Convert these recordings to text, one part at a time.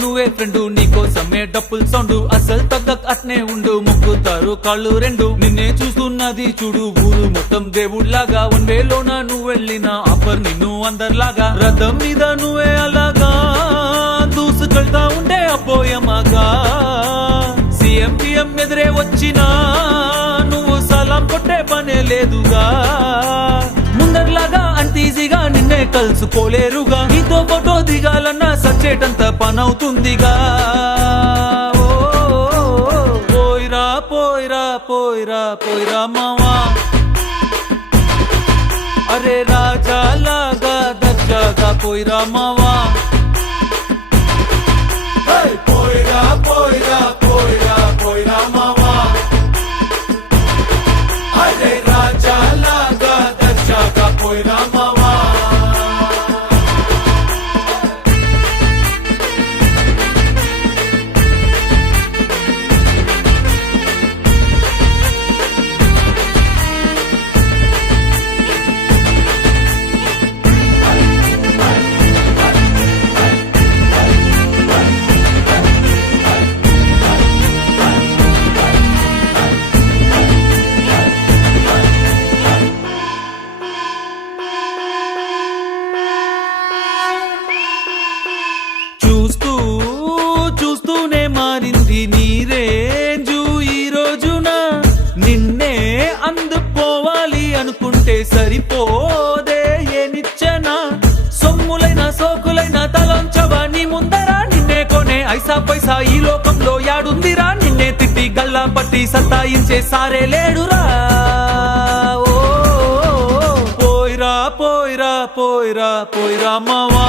నువ్వే ఫ్రెండు, నీకోసమే డప్పుల్ సౌండ్, అసలు తగ్గక్ అట్నే ఉండు, మొక్కుతారు కాళ్ళు రెండు, నిన్నే చూస్తున్నది చూడు ఊరు మొత్తం దేవుళ్లాగా, వన్ వేలోన నువ్వు వెళ్ళిన ఆఫర్ నిన్ను అందరిలాగా, రథం మీద నువ్వే అలాగా దూసుకెళ్తా ఉండే అపోయమాగా, సీఎం పిఎం ఎదురే వచ్చినా నువ్వు సలాం కొట్టే పనే లేదుగా, ముందర్లాగా అంత ఈజీగా నిన్నే కలుసుకోలేరుగా, నీతో ఫోటో దిగాలన్నా సచ్చేటంత పనవుతుందిగా, పోయిరా పోయిరా పోయిరా పోయిరా మావా, అరే రాజాలాగా దర్జాగా పోయిరా మావా, పోయిరా పోయిరా పోయిరా పోయిరా మావా, అరే రాజాలాగా దర్జాగా పోయిరా మావా. చూస్తూనే మారింది నీ రేంజు ఈ రోజున, నిన్నే అందుకోవాలి అనుకుంటే సరిపోదే ఏ నిచ్చెన, సొమ్ములైన సోకులైన తలంచవా నీ ముందరా, నిన్నే కొనే ఐసా పైసా ఈ లోకంలో యాడుందిరా, నిన్నే తిట్టి గల్లా పట్టి సత్తాయించే సారే లేడురా, పోయిరా పోయిరా పోయిరా పోయిరా మావా,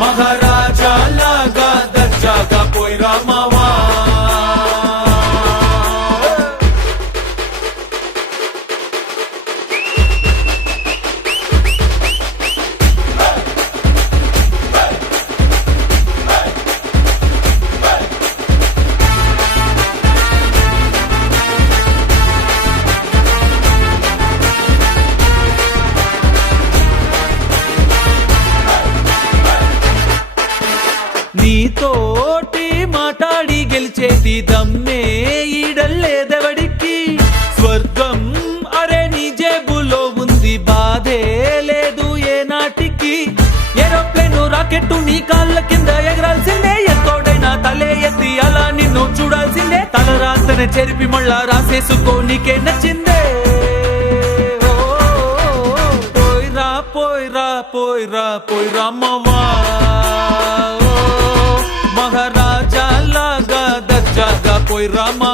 మహారాజా లాగా దర్జాగా పోయిరా మావా. నీతోటి మాట్లాడి గెలిచేటి దమ్మే ఈడల్లేదెవడికి, స్వర్గం అరే నీ జేబులో ఉంది, బాధే లేదు ఏ నాటికి, ఏరోప్లేన్ రాకెట్టు నీ కాళ్ళ కింద ఎగరాల్సిందే, ఎంతోడైనా తలే ఎత్తి అలా నిన్ను చూడాల్సిందే, తలరాతనే చెరిపి మళ్ళా రాసేసుకో నీకే నచ్చిందే, పోయిరా పోయిరా పోయిరా పోయిరా మావా, మహారాజా లాగా దర్జాగా పోయిరా మావా.